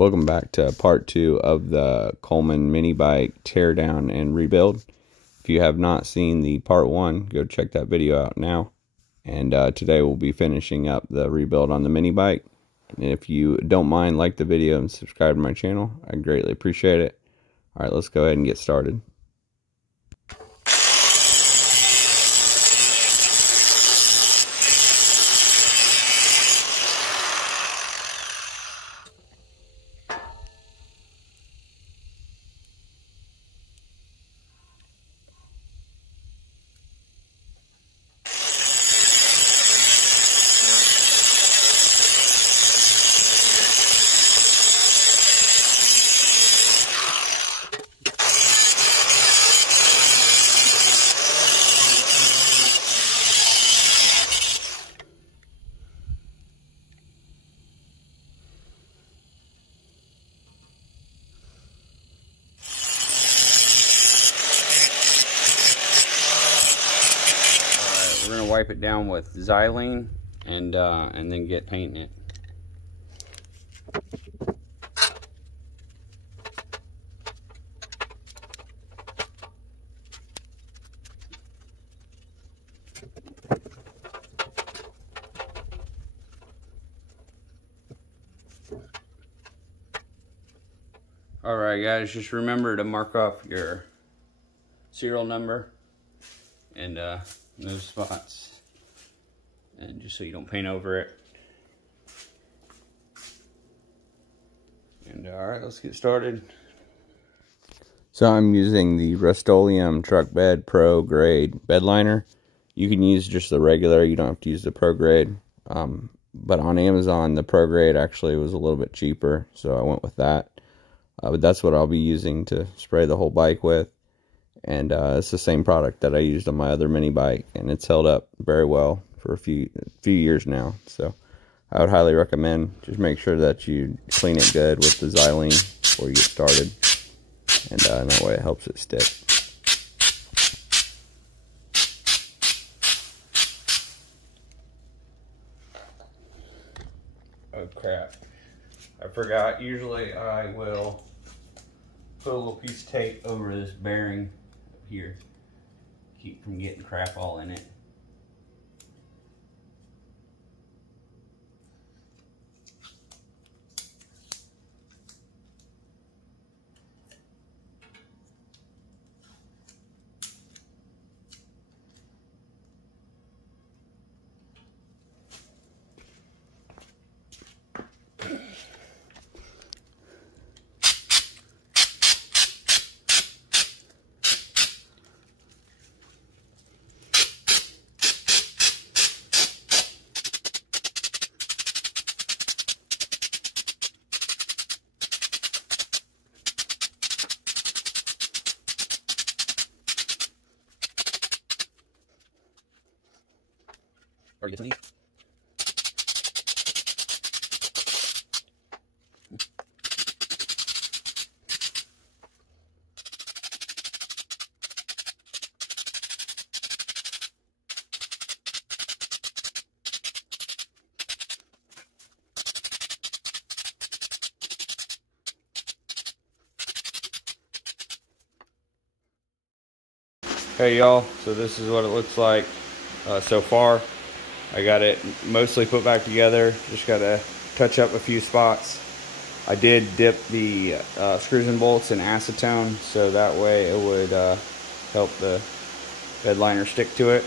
Welcome back to part 2 of the Coleman mini bike teardown and rebuild. If you have not seen the part 1, go check that video out now. And today we'll be finishing up the rebuild on the mini bike. And if you don't mind, like the video and subscribe to my channel. I greatly appreciate it. Alright, let's go ahead and get started. We're gonna wipe it down with xylene and then get painting it. Alright guys, just remember to mark off your serial number and those spots, and just so you don't paint over it. And alright, let's get started. So I'm using the Rust-Oleum Truck Bed Pro Grade bed liner. You can use just the regular, you don't have to use the Pro Grade. But on Amazon, the Pro Grade actually was a little bit cheaper, so I went with that. But that's what I'll be using to spray the whole bike with. And it's the same product that I used on my other mini bike, and it's held up very well for a few years now. So I would highly recommend. Just make sure that you clean it good with the xylene before you get started, and that way it helps it stick. Oh crap, I forgot. Usually I will put a little piece of tape over this bearing here, keep from getting crap all in it. Or get some of these. Hey y'all, so this is what it looks like so far. I got it mostly put back together, just got to touch up a few spots. I did dip the screws and bolts in acetone, so that way it would help the bed liner stick to it.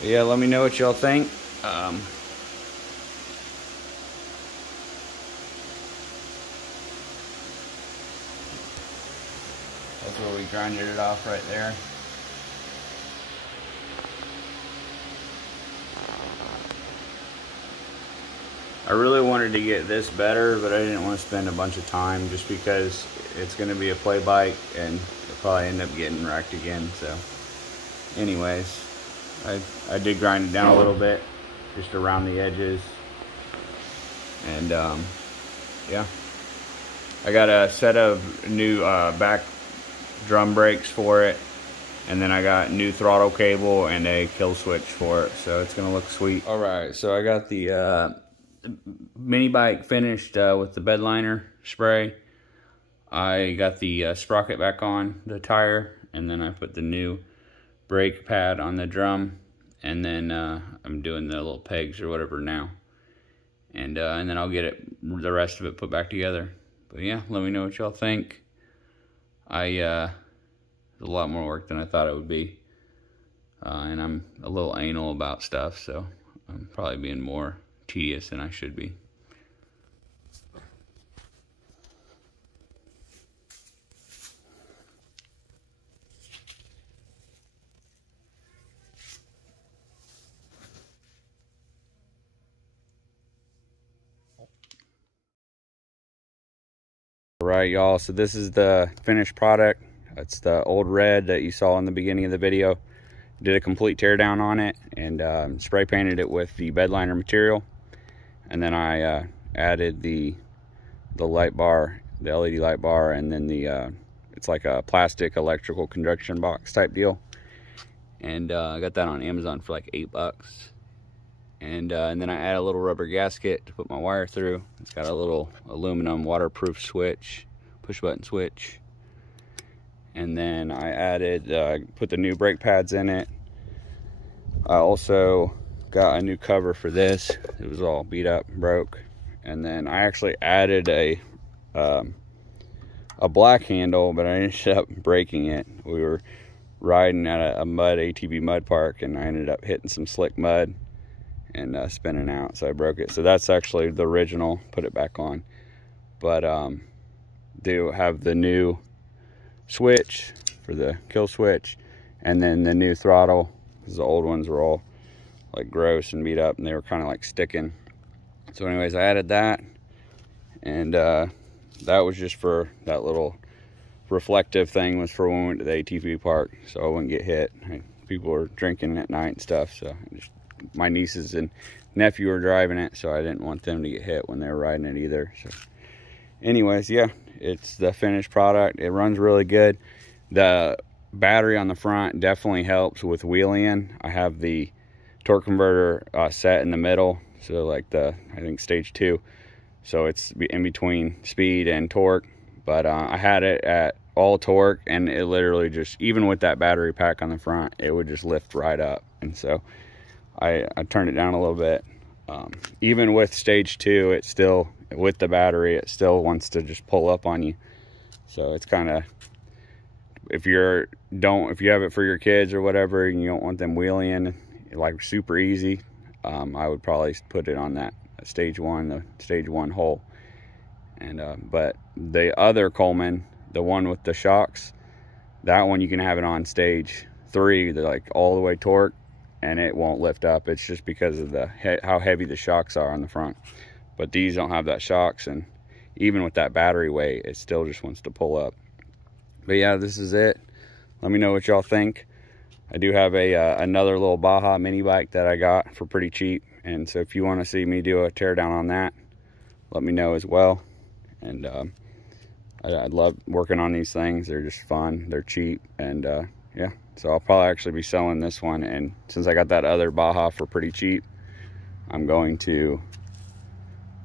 But yeah, let me know what y'all think. That's where we grinded it off right there. I really wanted to get this better, but I didn't want to spend a bunch of time just because it's going to be a play bike and it'll probably end up getting wrecked again. So anyways, I did grind it down a little bit just around the edges, and yeah, I got a set of new back drum brakes for it, and then I got new throttle cable and a kill switch for it, so it's gonna look sweet. All right, so I got the mini bike finished with the bed liner spray. I got the sprocket back on the tire, and then I put the new brake pad on the drum, and then I'm doing the little pegs or whatever now, and then I'll get the rest of it put back together. But yeah, let me know what y'all think. It's a lot more work than I thought it would be, and I'm a little anal about stuff, so I'm probably being more tedious than I should be. Alright y'all, so this is the finished product. It's the old red that you saw in the beginning of the video. Did a complete teardown on it, and spray painted it with the bed liner material, and then I added the light bar, the LED light bar, and then the it's like a plastic electrical conduction box type deal, and I got that on Amazon for like $8. And then I add a little rubber gasket to put my wire through. It's got a little aluminum waterproof switch, push button switch. And then I added, put the new brake pads in it. I also got a new cover for this. It was all beat up and broke. And then I actually added a black handle, but I ended up breaking it. We were riding at a ATV mud park, and I ended up hitting some slick mud and spinning out, so I broke it. So that's actually the original, put it back on. But do have the new switch for the kill switch, and then the new throttle, because the old ones were all like gross and beat up, and they were kind of like sticking. So anyways, I added that, and that was just for that little reflective thing, was for when we went to the ATV park, so I wouldn't get hit. People were drinking at night and stuff, so my nieces and nephew were driving it, so I didn't want them to get hit when they were riding it either. So anyways, yeah, it's the finished product. It runs really good. The battery on the front definitely helps with wheeling. I have the torque converter set in the middle, so like I think stage 2, so it's in between speed and torque. But I had it at all torque, and it literally just, even with that battery pack on the front, it would just lift right up. And so I turned it down a little bit. Even with stage 2, it still, with the battery, it still wants to just pull up on you. So it's kind of, if you have it for your kids or whatever, and you don't want them wheeling like super easy, I would probably put it on that stage 1, the stage 1 hole. And but the other Coleman, the one with the shocks, that one you can have it on stage 3, they're like all the way torque, and it won't lift up. It's just because of how heavy the shocks are on the front. But these don't have that shocks, and even with that battery weight, it still just wants to pull up. But yeah, this is it. Let me know what y'all think. I do have another little Baja mini bike that I got for pretty cheap, and so if you want to see me do a teardown on that, let me know as well. And I love working on these things. They're just fun, they're cheap, and yeah, so I'll probably actually be selling this one. And since I got that other Baja for pretty cheap, I'm going to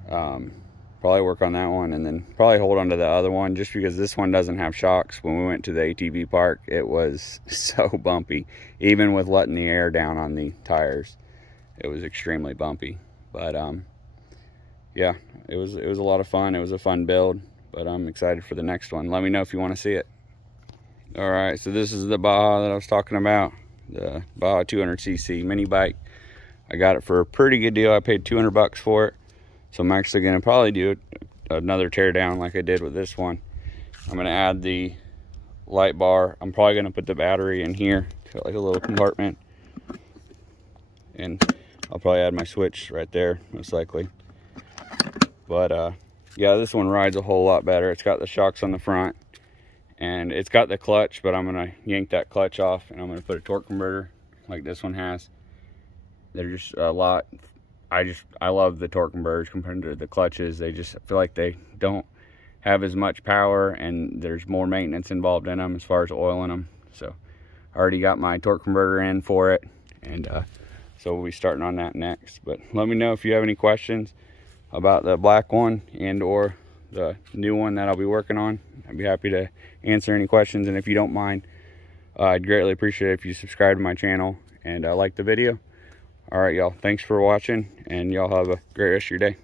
probably work on that one, and then probably hold on to the other one, just because this one doesn't have shocks. When we went to the ATV park, it was so bumpy. Even with letting the air down on the tires, it was extremely bumpy. But yeah, it was a lot of fun. It was a fun build, but I'm excited for the next one. Let me know if you want to see it. All right, so this is the Baja that I was talking about, the Baja 200cc mini bike. I got it for a pretty good deal. I paid $200 for it. So I'm actually going to probably do another teardown like I did with this one. I'm going to add the light bar. I'm probably going to put the battery in here, got like a little compartment, and I'll probably add my switch right there, most likely. But yeah, this one rides a whole lot better. It's got the shocks on the front, and it's got the clutch, but I'm going to yank that clutch off, and I'm going to put a torque converter like this one has. They're just a lot. I love the torque converters compared to the clutches. They just feel like they don't have as much power, and there's more maintenance involved in them as far as oiling them. So I already got my torque converter in for it, and so we'll be starting on that next. But let me know if you have any questions. about the black one and or the new one that I'll be working on. I'd be happy to answer any questions, and if you don't mind, I'd greatly appreciate it if you subscribe to my channel and like the video. All right, y'all, thanks for watching, and y'all have a great rest of your day.